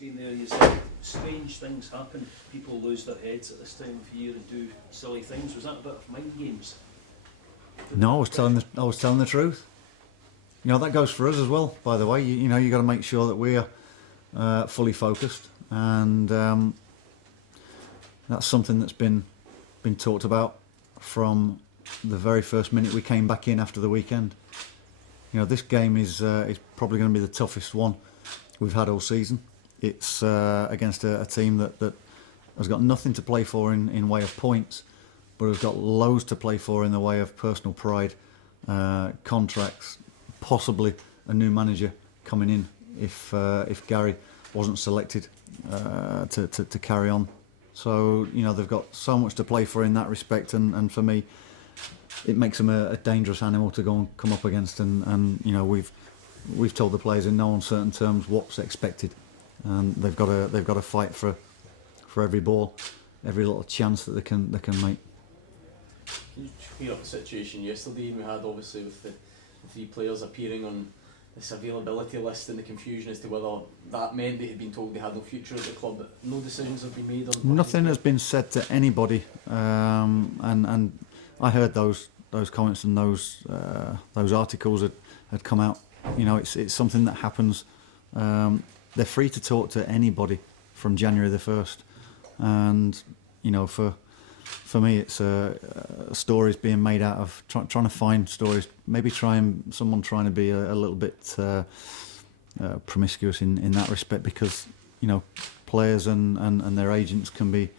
screen there, you said strange things happen. People lose their heads at this time of year and do silly things. Was that a bit of mind games? No, I was telling the truth. You know, that goes for us as well, by the way. You know, you got to make sure that we're fully focused, and that's something that's been talked about from the very first minute we came back in after the weekend. You know, this game is probably going to be the toughest one we've had all season. It's against a team that has got nothing to play for in way of points, but has got loads to play for in the way of personal pride, contracts, possibly a new manager coming in if Gary wasn't selected to carry on. So, you know, they've got so much to play for in that respect, and for me, it makes them a dangerous animal to go and come up against. And you know, we've told the players in no uncertain terms what's expected, and they've got to fight for every ball, every little chance that they can make. Can you clear up the situation yesterday we had, obviously, with the 3 players appearing on this availability list, and the confusion as to whether that meant they had been told they had no future at the club, but no decisions have been made on. Nothing has been said to anybody, and I heard those comments and those articles had come out. You know, it's something that happens. They're free to talk to anybody from January the 1st, and you know, for me, it's stories being made out of trying to find stories. Maybe someone trying to be a little bit promiscuous in that respect, because you know, players and their agents can be,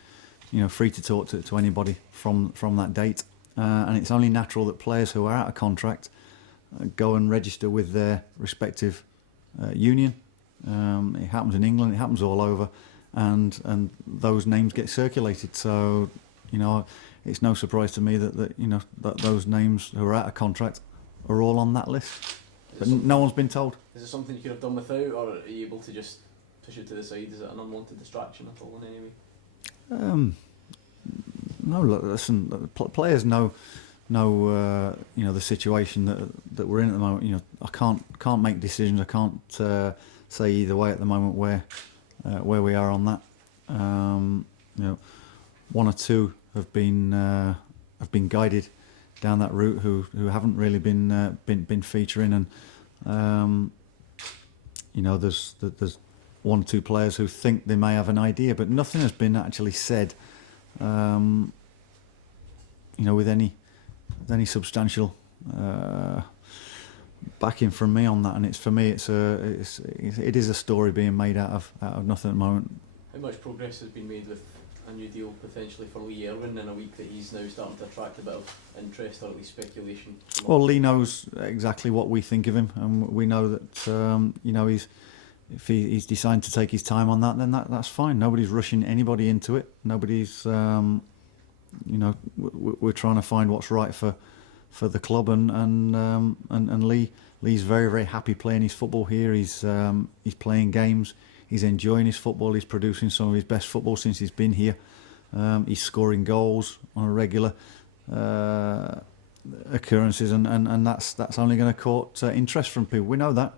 you know, free to talk to anybody from that date, and it's only natural that players who are out of contract go and register with their respective union. It happens in England, it happens all over, and those names get circulated. So, you know, it's no surprise to me that you know, that those names who are out of contract are all on that list, but no one's been told. Is it something you could have done without, or are you able to just push it to the side? Is it an unwanted distraction at all in any way? No, look, listen, players know you know, the situation that we're in at the moment. You know, I can't make decisions. I can't say either way at the moment where we are on that. You know, 1 or 2 have been guided down that route who haven't really been featuring, and you know, there's 1 or 2 players who think they may have an idea, but nothing has been actually said. You know, with any substantial backing from me on that, and for me it is a story being made out of nothing at the moment. How much progress has been made with a new deal potentially for Lee Irwin in a week that he's now starting to attract a bit of interest, or at least speculation? Well, Lee knows exactly what we think of him, and we know that you know, if he's decided to take his time on that, then that's fine. Nobody's rushing anybody into it. Nobody's you know, we're trying to find what's right for the club, and Lee's very, very happy playing his football here. He's playing games. He's enjoying his football. He's producing some of his best football since he's been here. He's scoring goals on a regular occurrences, and that's only going to court interest from people. We know that.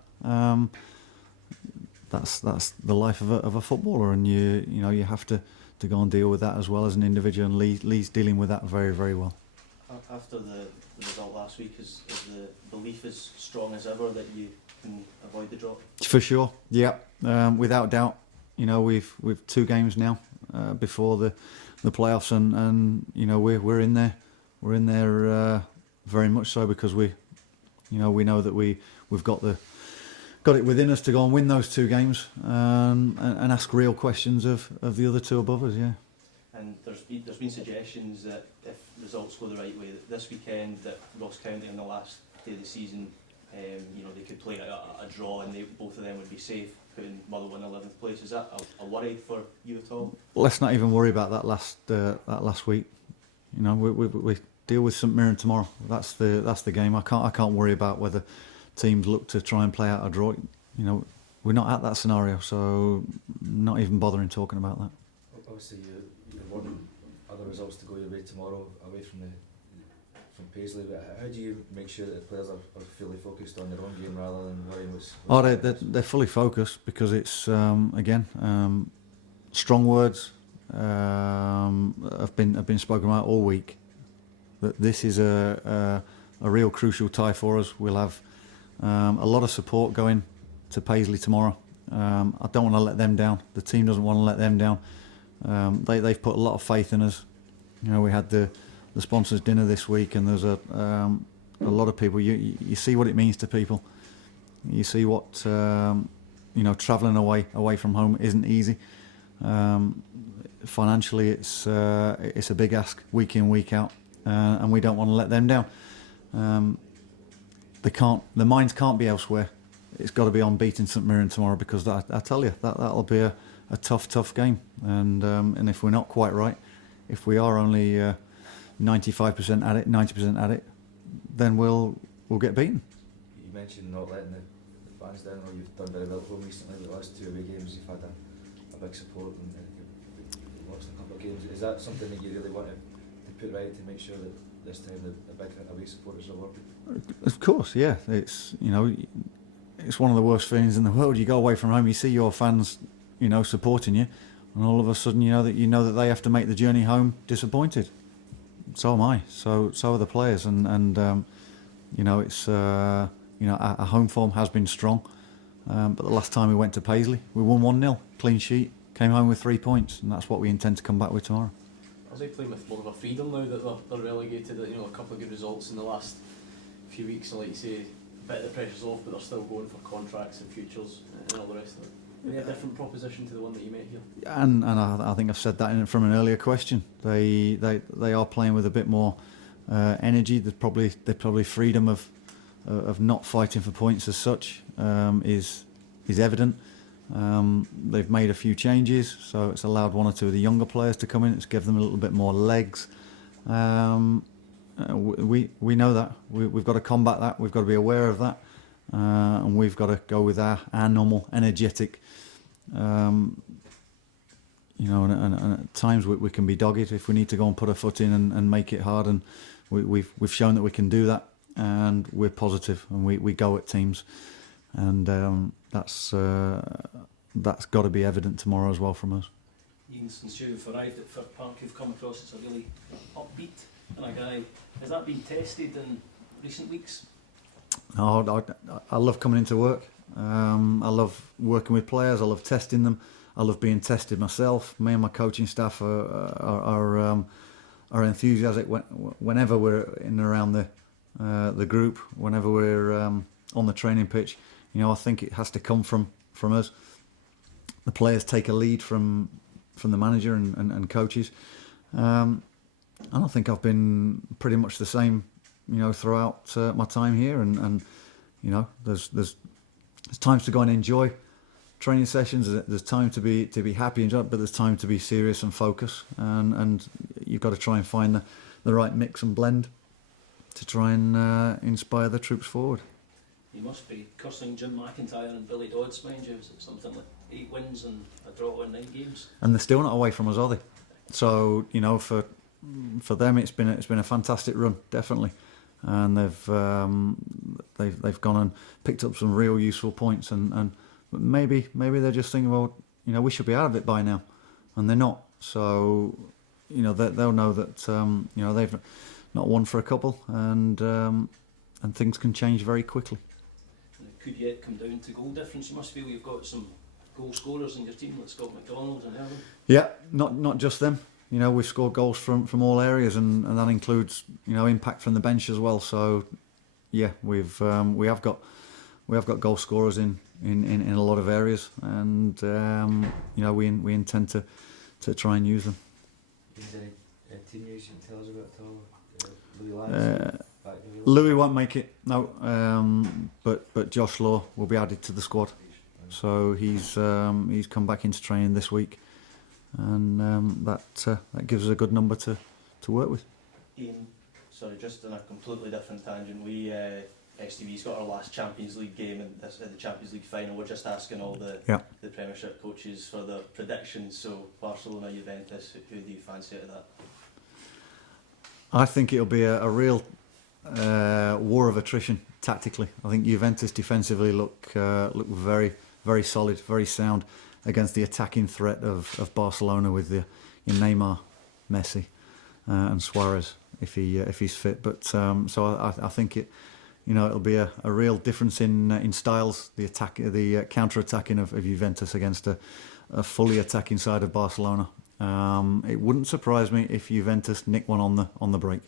That's the life of a footballer, and you know, you have to go and deal with that as well as an individual, and Lee's dealing with that very, very well. After the result last week, is the belief as strong as ever that you can avoid the drop? For sure, yeah, without doubt. You know, we've 2 games now before the playoffs, and you know, we're in there. We're in there very much so, because we know that we've got it within us to go and win those 2 games, and ask real questions of the other 2 above us. Yeah. And there's been suggestions that if results go the right way, that this weekend that Ross County on the last day of the season, you know, they could play a draw, and both of them would be safe, putting Motherwell in 11th place. Is that a worry for you at all? Let's not even worry about that last week. You know, we deal with St Mirren tomorrow. That's the game. I can't worry about whether teams look to try and play out a draw. You know, we're not at that scenario, so not even bothering talking about that. Obviously, you want other results to go your way tomorrow, away from the from Paisley, but how do you make sure that the players are fully focused on their own game rather than worrying They're fully focused because it's again strong words have been spoken about all week. That this is a real crucial tie for us. We'll have a lot of support going to Paisley tomorrow. I don't want to let them down. The team doesn't want to let them down. They've put a lot of faith in us. You know, we had the sponsors dinner this week, and there's a lot of people. You see what it means to people. You see what travelling away from home isn't easy. Financially, it's a big ask week in, week out, and we don't want to let them down. The minds can't be elsewhere. It's got to be on beating St Mirren tomorrow, because I tell you that'll be a tough game. And if we're not quite right, if we are only 95% at it, 90% at it, then we'll get beaten. You mentioned not letting the fans down. Or you've done very well at home recently. The last 2 away games, you've had a big support, and you've lost a couple of games. Is that something that you really want to put right to make sure that this time the big away supporters are working? Of course, yeah. It's it's one of the worst feelings in the world. You go away from home, you see your fans, supporting you, and all of a sudden, you know that they have to make the journey home disappointed. So am I. So are the players, and it's our home form has been strong. But the last time we went to Paisley, we won 1-0, clean sheet, came home with 3 points, and that's what we intend to come back with tomorrow. Are they playing with more of a freedom now that they're relegated? A couple of good results in the last few weeks, and like you say, a bit of the pressure's off, but they're still going for contracts and futures and all the rest of it. Maybe a different proposition to the one that you met here. And I think I've said that from an earlier question. They are playing with a bit more energy. There's probably freedom of not fighting for points as such is evident. They've made a few changes, so it's allowed 1 or 2 of the younger players to come in. It's given them a little bit more legs. We know that. We've got to combat that. We've got to be aware of that, and we've got to go with our normal energetic. And at times we can be dogged if we need to go and put a foot in and make it hard, and we've shown that we can do that, and we're positive, and we go at teams, and that's got to be evident tomorrow as well from us. Ian, since you've arrived at Fir Park, you've come across as a really upbeat kind of guy. Has that been tested in recent weeks? I love coming into work. I love working with players. I love testing them. I love being tested myself. Me and my coaching staff are enthusiastic whenever we're in and around the group. Whenever we're on the training pitch, I think it has to come from us. The players take a lead from the manager and coaches. I don't think I've been pretty much the same, throughout my time here. And there's times to go and enjoy training sessions. There's time to be happy and enjoy it, but there's time to be serious and focus. And you've got to try and find the right mix and blend to try and inspire the troops forward. You must be cursing Jim McIntyre and Billy Dodds, mind you. Is it something like 8 wins and a draw in 9 games? And they're still not away from us, are they? So for them, it's been a fantastic run, definitely, and they've gone and picked up some real useful points, and maybe they're just thinking, well, we should be out of it by now, and they're not. So they'll know that they've not won for a couple, and things can change very quickly. And it could yet come down to goal difference. You must feel you've got some goal scorers in your team, like Scott McDonald and Erwin. Yeah, not just them. We've scored goals from all areas, and that includes impact from the bench as well. So yeah, we have got goal scorers in a lot of areas, and we intend to try and use them. Is there any team news you can tell us about at all? Louis won't make it, no. But Josh Law will be added to the squad. So he's come back into training this week, and that gives us a good number to work with. Ian, sorry, just on a completely different tangent, STV's got our last Champions League game in the Champions League final. We're just asking all the Premiership coaches for their predictions. So Barcelona, Juventus, who do you fancy out of that? I think it'll be a real war of attrition tactically. I think Juventus defensively look very, very solid, very sound against the attacking threat of Barcelona with the Neymar, Messi, and Suarez if he's fit. But so I think it'll be a real difference in styles. The counter attacking of Juventus against a fully attacking side of Barcelona. It wouldn't surprise me if Juventus nick one on the break.